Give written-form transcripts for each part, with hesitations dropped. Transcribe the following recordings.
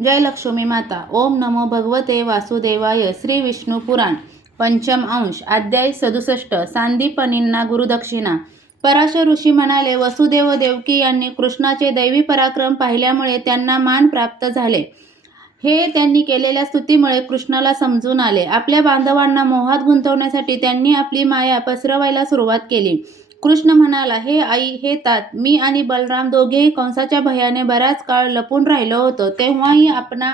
जय लक्ष्मी माता. ओम नमो भगवते वासुदेवाय. श्री विष्णू पुराण पंचम अंश अध्याय 67. सांदीपनींना गुरुदक्षिणा. पराशर ऋषी म्हणाले, वसुदेव देवकी यांनी कृष्णाचे दैवी पराक्रम पाहिल्यामुळे त्यांना मान प्राप्त झाले. हे त्यांनी केलेल्या स्तुतीमुळे कृष्णाला समजून आले. आपल्या बांधवांना मोहात गुंतवण्यासाठी त्यांनी आपली माया पसरवायला सुरुवात केली. कृष्ण म्हणाला, हे आई, हे तात, मी आणि बलराम दोघेही कंसाच्या भयाने बराच काळ लपून राहिलो होतो. तेव्हाही आपणा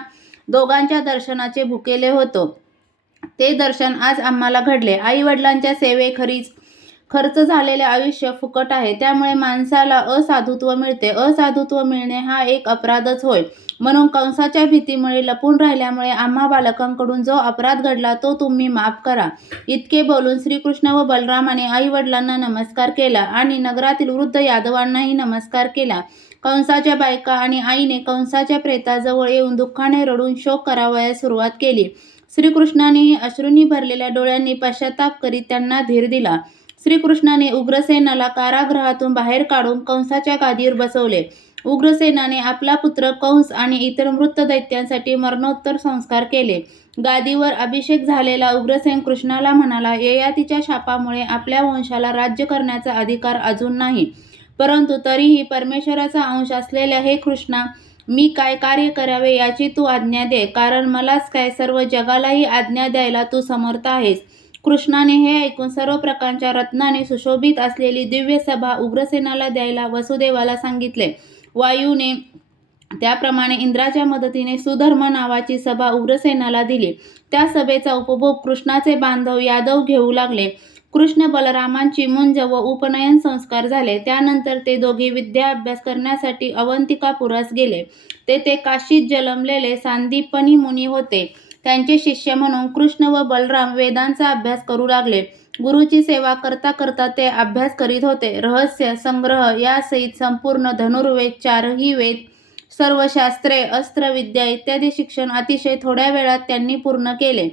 दोघांच्या दर्शनाचे भुकेले होतो. ते दर्शन आज आम्हाला घडले. आई वडिलांच्या सेवेखरीच खर्च झालेले आयुष्य फुकट आहे. त्यामुळे माणसाला असाधुत्व मिळते. असाधुत्व मिळणे हा एक अपराधच होय. म्हणून कंसाच्या भीतीमुळे लपून राहिल्यामुळे आम्हा बालकांकडून जो अपराध घडला तो तुम्ही माफ करा. इतके बोलून श्रीकृष्ण व बलरामाने आई वडिलांना नमस्कार केला आणि नगरातील वृद्ध यादवांनाही नमस्कार केला. कंसाच्या बायका आणि आईने कंसाच्या प्रेताजवळ येऊन दुःखाने रडून शोक करावयास सुरुवात केली. श्रीकृष्णानेही अश्रूंनी भरलेल्या डोळ्यांनी पश्चाताप करीत त्यांना धीर दिला. श्रीकृष्णाने उग्रसेनाला कारागृहातून बाहेर काढून कंसाच्या गादीवर बसवले. उग्रसेनाने आपला पुत्र कंस आणि इतर मृत दैत्यांसाठी मरणोत्तर संस्कार केले. गादीवर अभिषेक झालेला उग्रसेन कृष्णाला म्हणाला, ययातीच्या शापामुळे आपल्या वंशाला राज्य करण्याचा अधिकार अजून नाही. परंतु तरीही परमेश्वराचा अंश असलेल्या हे कृष्णा, मी काय कार्य करावे याची तू आज्ञा दे, कारण मलाच काय सर्व जगालाही आज्ञा द्यायला तू समर्थ आहेस. कृष्णाने हे ऐकून सर्व प्रकारच्या रत्नाने सुशोभित असलेली दिव्य सभा उग्रसेनाला द्यायला वसुदेवाला सांगितले. वायूने त्याप्रमाणे इंद्राच्या मदतीने सुधर्म नावाची सभा उग्रसेनाला दिली. त्या सभेचा उपभोग कृष्णाचे बांधव यादव घेऊ लागले. कृष्ण बलरामांची मुंज व उपनयन संस्कार झाले. त्यानंतर ते दोघे विद्या अभ्यास करण्यासाठी अवंतिकापुरास गेले. तेथे काशीत जन्मलेले सांदीपनी मुनी होते. त्यांचे शिष्य म्हणून कृष्ण व बलराम वेदांचा अभ्यास करू लागले. गुरुची सेवा करता करता ते अभ्यास करीत होते. रहस्य संग्रह यासहित संपूर्ण धनुर्वेद, चारही वेद, सर्व शास्त्रे, अस्त्रविद्या इत्यादी शिक्षण अतिशय थोड्या वेळात त्यांनी पूर्ण केले.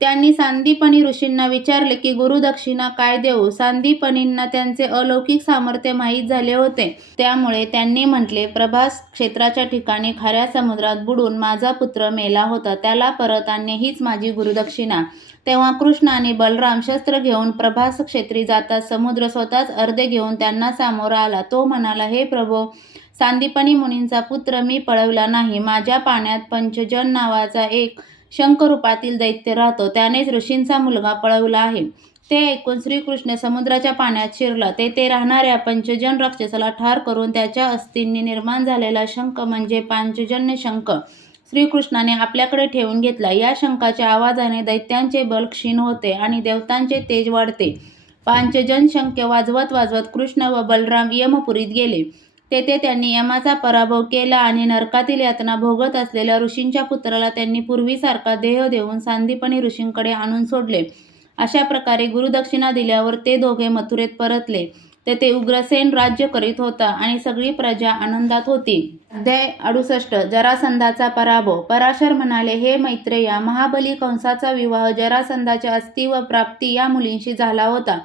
त्यांनी सांदीपनी ऋषींना विचारले की गुरुदक्षिणा काय देऊ. सांदीपनींना त्यांचे अलौकिक सामर्थ्य माहीत झाले होते. त्यामुळे त्यांनी म्हटले, प्रभास क्षेत्राच्या ठिकाणी खाऱ्या समुद्रात बुडून माझा पुत्र मेला होता. त्याला परत आणणे हीच माझी गुरुदक्षिणा. तेव्हा कृष्ण आणि बलराम शस्त्र घेऊन प्रभास क्षेत्री जातात. समुद्र स्वतःच अर्धे घेऊन त्यांना सामोरा आला. तो म्हणाला, हे प्रभो, सांदीपनी मुनींचा पुत्र मी पळवला नाही. माझ्या पाण्यात पंचजन नावाचा एक शंखरूपातील दैत्य राहतो. त्यानेच ऋषींचा मुलगा पळवला आहे. ते ऐकून श्रीकृष्ण समुद्राच्या पाण्यात शिरला. तेथे राहणाऱ्या पंचजन राक्षसाला ठार करून त्याच्या अस्थींनी निर्माण झालेला शंख म्हणजे पांचजन्य शंख श्रीकृष्णाने आपल्याकडे ठेवून घेतला. या शंखाच्या आवाजाने दैत्यांचे बल क्षीण होते आणि देवतांचे तेज वाढते. पांचजन शंख वाजवत वाजवत कृष्ण व बलराम यमपुरीत गेले. तेथे त्यांनी यमाचा पराभव केला आणि नरकातील यातना भोगत असलेल्या ऋषींच्या पुत्राला त्यांनी पूर्वीसारखा देह देऊन सांदीपनी ऋषींकडे आणून सोडले. अशा प्रकारे गुरुदक्षिणा दिल्यावर ते दोघे मथुरेत परतले. तेथे उग्रसेन राज्य करीत होता आणि सगळी प्रजा आनंदात होती. अध्याय 68. जरासंधाचा पराभव. पराशर म्हणाले, हे मैत्रेया, महाबली कंसाचा विवाह जरासंधाच्या अस्थी व प्राप्ती या मुलींशी झाला होता.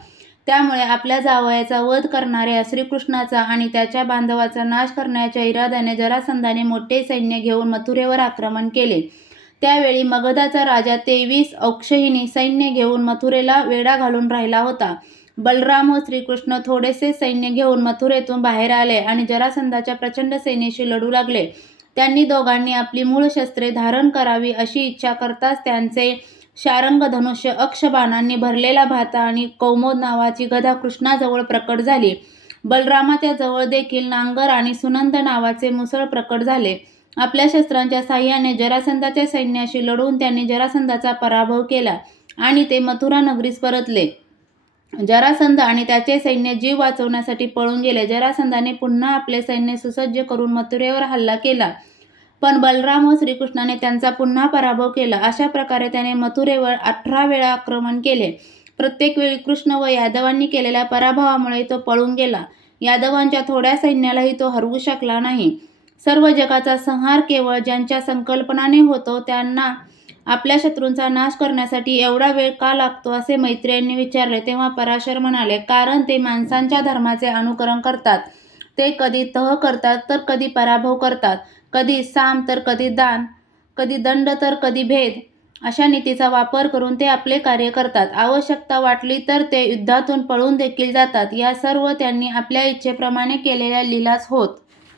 त्यामुळे आपल्या जावयाचा वध करणाऱ्या श्रीकृष्णाचा आणि त्याच्या बांधवाचा नाश करण्याच्या इराद्याने जरासंधाने मोठे सैन्य घेऊन मथुरेवर आक्रमण केले. त्यावेळी मगधाचा राजा 23 अक्षौहिणी सैन्य घेऊन मथुरेला वेढा घालून राहिला होता. बलराम व श्रीकृष्ण थोडेसे सैन्य घेऊन मथुरेतून बाहेर आले आणि जरासंधाच्या प्रचंड सेनेशी लढू लागले. त्यांनी दोघांनी आपली मूळ शस्त्रे धारण करावी अशी इच्छा करताच त्यांचे शारंग धनुष्य, अक्षबाणांनी भरलेला भाता आणि कौमोद नावाची गदा कृष्णाजवळ प्रकट झाली. बलरामाच्या जवळ देखील नांगर आणि सुनंद नावाचे मुसळ प्रकट झाले. आपल्या शस्त्रांच्या साह्याने जरासंधाच्या सैन्याशी लढून त्यांनी जरासंधाचा पराभव केला आणि ते मथुरा नगरीस परतले. जरासंध आणि त्याचे सैन्य जीव वाचवण्यासाठी पळून गेले. जरासंधाने पुन्हा आपले सैन्य सुसज्ज करून मथुरेवर हल्ला केला, पण बलराम व श्रीकृष्णाने त्यांचा पुन्हा पराभव केला. अशा प्रकारे त्याने मथुरेवर 18 वेळा आक्रमण केले. प्रत्येक वेळी कृष्ण व यादवांनी केलेल्या पराभवामुळे तो पळून गेला. यादवांच्या थोड्या सैन्यालाही तो हरवू शकला नाही. सर्व जगाचा संहार केवळ ज्यांच्या संकल्पनाने होतो त्यांना आपल्या शत्रूंचा नाश करण्यासाठी एवढा वेळ का लागतो, असे मैत्रेयांनी विचारले. तेव्हा पराशर म्हणाले, कारण ते माणसांच्या धर्माचे अनुकरण करतात. ते कधी तह करतात तर कधी पराभव करतात, कधी साम तर कधी दान, कधी दंड तर कधी भेद अशा नीतीचा वापर करून ते आपले कार्य करतात. आवश्यकता वाटली तर ते युद्धातून पळून देखील जातात. या सर्व त्यांनी आपल्या इच्छेप्रमाणे केलेल्या लीलाच होत.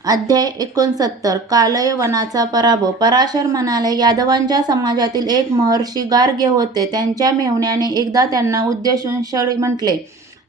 अध्याय 69 कालय वनाचा पराभव. पराशर म्हणाले, यादवांच्या समाजातील एक महर्षी गार्ग्य होते. त्यांच्या मेहुण्याने एकदा त्यांना उद्देशून षड म्हटले,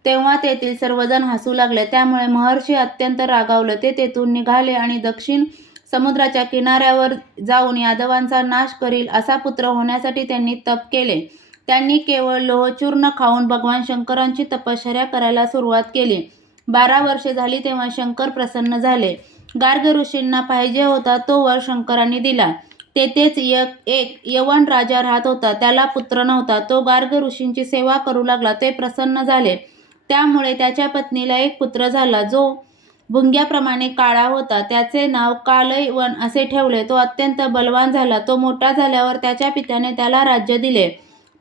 तेव्हा तेथील सर्वजण हसू लागले. त्यामुळे महर्षी अत्यंत रागावले. ते तेथून निघाले आणि दक्षिण समुद्राच्या किनाऱ्यावर जाऊन यादवांचा नाश करील असा पुत्र होण्यासाठी त्यांनी तप केले. त्यांनी केवळ लोहचूर्ण खाऊन भगवान शंकरांची तपश्चर्या करायला सुरुवात केली. 12 वर्षे झाली तेव्हा शंकर प्रसन्न झाले. गार्ग ऋषींना पाहिजे होता तो वर शंकरांनी दिला. तेथेच एक यवन राजा राहत होता. त्याला पुत्र नव्हता. तो गार्ग ऋषींची सेवा करू लागला. ते प्रसन्न झाले. त्यामुळे त्याच्या पत्नीला एक पुत्र झाला, जो भुंग्याप्रमाणे काळा होता. त्याचे नाव कालयवन असे ठेवले. तो अत्यंत बलवान झाला. तो मोठा झाल्यावर त्याच्या पित्याने त्याला राज्य दिले.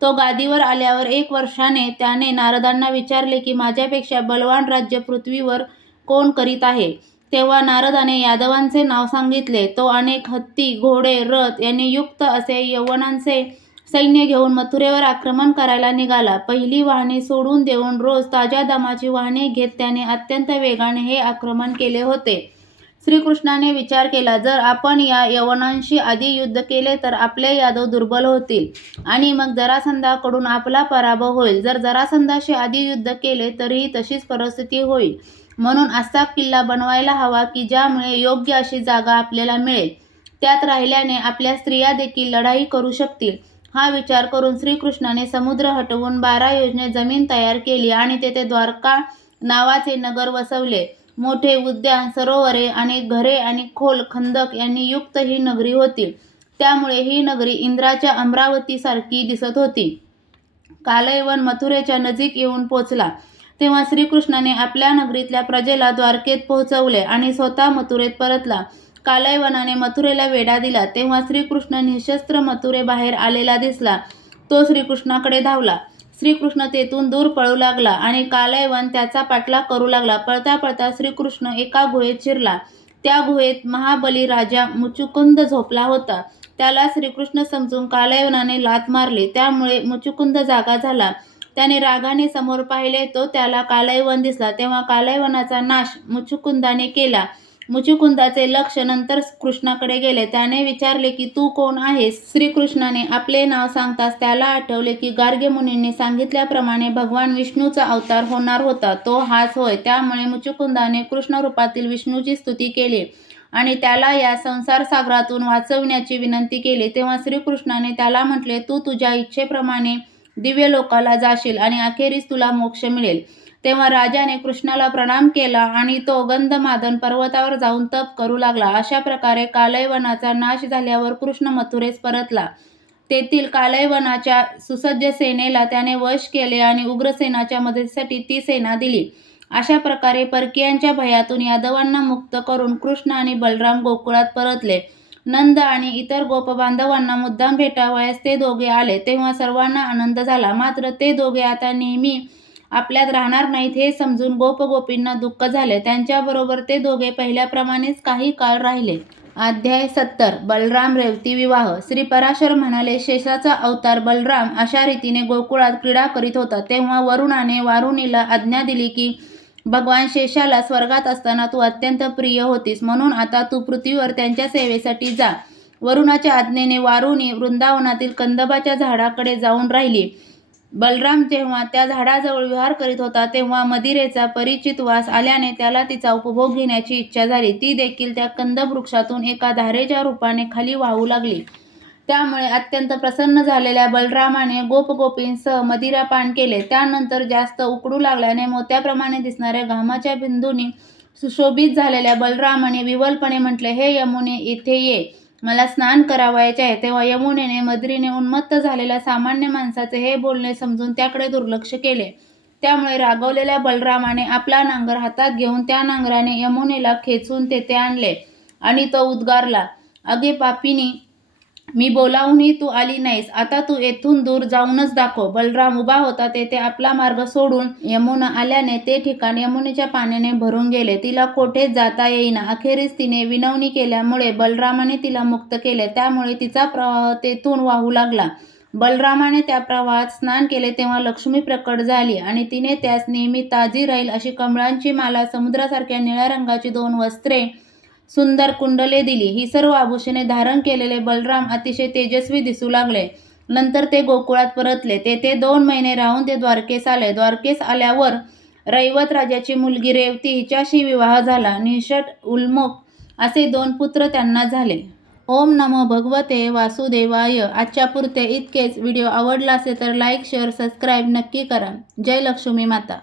तो गादीवर आल्यावर 1 वर्षाने त्याने नारदांना विचारले की माझ्यापेक्षा बलवान राज्य पृथ्वीवर कोण करीत आहे. तेव्हा नारदाने यादवांचे नाव सांगितले. तो अनेक हत्ती, घोडे, रथ यांनी युक्त असे यवनांचे सैन्य घेऊन मथुरेवर आक्रमण करायला निघाला. पहिली वाहने सोडून देऊन रोज ताज्या दमाची वाहने घेत त्याने अत्यंत वेगाने हे आक्रमण केले होते. श्रीकृष्णाने विचार केला, जर आपण या यवनांशी आधी युद्ध केले तर आपले यादव दुर्बल होतील आणि मग जरासंधाकडून आपला पराभव होईल. जर जरासंधाशी आधी युद्ध केले तरीही तशीच परिस्थिती होईल. म्हणून असा किल्ला बनवायला हवा की ज्यामुळे योग्य अशी जागा आपल्याला मिळेल. त्यात राहिल्याने आपल्या स्त्रिया देखील लढाई करू शकतील. हा विचार करून श्रीकृष्णाने समुद्र हटवून 12 योजने जमीन तयार केली आणि तेथे द्वारका नावाचे नगर वसवले. मोठे उद्यान, सरोवरे, अनेक घरे आणि खोल खंदक यांनी युक्त ही नगरी होती. त्यामुळे ही नगरी इंद्राच्या अमरावतीसारखी दिसत होती. कालयवन मथुरेच्या नजीक येऊन पोचला तेव्हा श्रीकृष्णाने आपल्या नगरीतल्या प्रजेला द्वारकेत पोहोचवले आणि स्वतः मथुरेत परतला. कालयवनाने मथुरेला वेढा दिला. तेव्हा श्रीकृष्ण निशस्त्र मथुरे बाहेर आलेला दिसला. तो श्रीकृष्णाकडे धावला. श्रीकृष्ण तेथून दूर पळू लागला आणि कालयवन त्याचा पाठलाग करू लागला. पळता पळता श्रीकृष्ण एका गुहेत शिरला. त्या गुहेत महाबली राजा मुचुकुंद झोपला होता. त्याला श्रीकृष्ण समजून कालयवनाने लाथ मारली. त्यामुळे मुचुकुंद जागा झाला. त्याने रागाने समोर पाहिले तो त्याला कालयवन दिसला. तेव्हा कालयवनाचा नाश मुचुकुंदाने केला. मुचुकुंदाचे लक्ष नंतर कृष्णाकडे गेले. त्याने विचारले की तू कोण आहेस. श्रीकृष्णाने आपले नाव सांगताच त्याला आठवले की गार्ग्य मुनींनी सांगितल्याप्रमाणे भगवान विष्णूचा अवतार होणार होता. तो हाच होय. त्यामुळे मुचुकुंदाने कृष्ण रूपातील विष्णूची स्तुती केली आणि त्याला या संसार सागरातून वाचविण्याची विनंती केली. तेव्हा श्रीकृष्णाने त्याला म्हटले, तू तुझ्या इच्छेप्रमाणे दिव्य लोकाला जाशील आणि अखेरीस तुला मोक्ष मिळेल. तेव्हा राजाने कृष्णाला प्रणाम केला आणि तो गंधमादन पर्वतावर जाऊन तप करू लागला. अशा प्रकारे कालयवनाचा नाश झाल्यावर कृष्ण मथुरेस परतला. तेथील कालयवनाच्या सुसज्ज सेनेला त्याने वश केले आणि उग्रसेनाच्या मदतीसाठी ती सेना दिली. अशा प्रकारे परकीयांच्या भयातून यादवांना मुक्त करून कृष्ण आणि बलराम गोकुळात परतले. नंद आणि इतर गोपबांधवांना मुद्दाम भेटावयास ते दोघे आले. तेव्हा सर्वांना आनंद झाला. मात्र ते दोघे आता नेहमी आपल्यात राहणार नाहीत हे समजून गोपगोपींना दुःख झाले. त्यांच्याबरोबर ते दोघे पहिल्याप्रमाणेच काही काळ राहिले. अध्याय 70 बलराम रेवती विवाह. श्री पराशर म्हणाले, शेषाचा अवतार बलराम अशा रीतीने गोकुळात क्रीडा करीत होता. तेव्हा वरुणाने वारुणीला आज्ञा दिली की भगवान शेषाला स्वर्गात असताना तू अत्यंत प्रिय होतीस, म्हणून आता तू पृथ्वीवर त्यांच्या सेवेसाठी जा. वरुणाच्या आज्ञेने वारुणी वृंदावनातील कंदबाच्या झाडाकडे जाऊन राहिली. बलराम जेव्हा त्या झाडाजवळ विहार करीत होता तेव्हा मदिरेचा परिचित वास आल्याने त्याला तिचा उपभोग घेण्याची इच्छा झाली. ती देखील त्या कंदवृक्षातून एका धारेच्या रूपाने खाली वाहू लागली. त्यामुळे अत्यंत प्रसन्न झालेल्या बलरामाने गोपगोपींसह मदिरापान केले. त्यानंतर जास्त उकडू लागल्याने मोत्याप्रमाणे दिसणाऱ्या घामाच्या बिंदूंनी सुशोभित झालेल्या बलरामाने विवलपणे म्हटले, हे यमुने, इथे ये, मला स्नान करावयाचे आहे. तेव्हा यमुनेने मदरीने उन्मत्त झालेल्या सामान्य माणसाचे हे बोलणे समजून त्याकडे दुर्लक्ष केले. त्यामुळे रागावलेल्या बलरामाने आपला नांगर हातात घेऊन त्या नांगराने यमुनेला खेचून तेथे आणले आणि तो उद्गारला, अगे पापिनी, मी बोलावूनही तू आली नाहीस. आता तू येथून दूर जाऊनच दाखव. बलराम उभा होता तेथे आपला मार्ग सोडून यमुना आल्याने ते ठिकाण यमुनेच्या पाण्याने भरून गेले. तिला कोठेच जाता येईना. अखेरीस तिने विनवणी केल्यामुळे बलरामाने तिला मुक्त केले. त्यामुळे तिचा प्रवाह तेथून वाहू लागला. बलरामाने त्या प्रवाहात स्नान केले तेव्हा लक्ष्मी प्रकट झाली आणि तिने त्यास नेहमी ताजी राहील अशी कमळांची माला, समुद्रासारख्या निळ्या रंगाची 2 वस्त्रे, सुंदर कुंडले दिली. ही सर्व आभूषणे धारण केलेले बलराम अतिशय तेजस्वी दिसू लागले. नंतर ते गोकुळात परतले. तेथे 2 महिने राहून ते द्वारकेस आले. द्वारकेस आल्यावर रैवत राजाची मुलगी रेवती हिच्याशी विवाह झाला. निषट, उल्मुख असे 2 पुत्र त्यांना झाले. ओम नमो भगवते वासुदेवाय. आजच्या पुरते इतकेच. व्हिडिओ आवडला असेल तर लाईक, शेअर, सबस्क्राईब नक्की करा. जय लक्ष्मी माता.